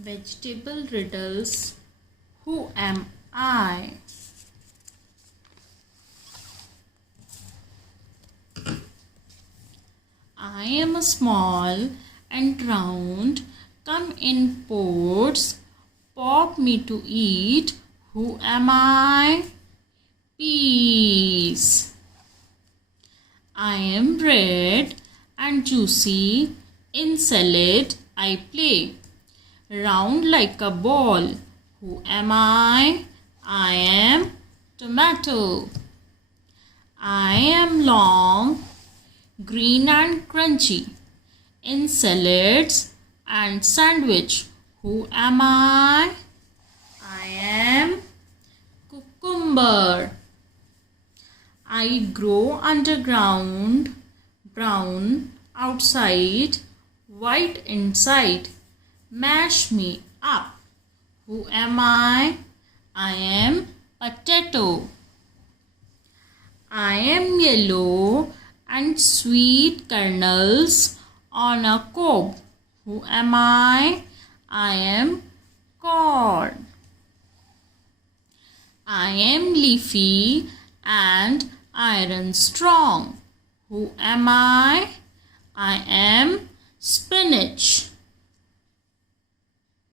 Vegetable riddles. Who am I? I am a small and round, come in pots, pop me to eat. Who am I? Peas. I am red and juicy, in salad I play, round like a ball. Who am I? I am tomato. I am long, green and crunchy, in salads and sandwich. Who am I? I am cucumber. I grow underground, brown outside, white inside. Mash me up. Who am I? I am potato. I am yellow and sweet kernels on a cob. Who am I? I am corn. I am leafy and iron strong. Who am I? I am spinach.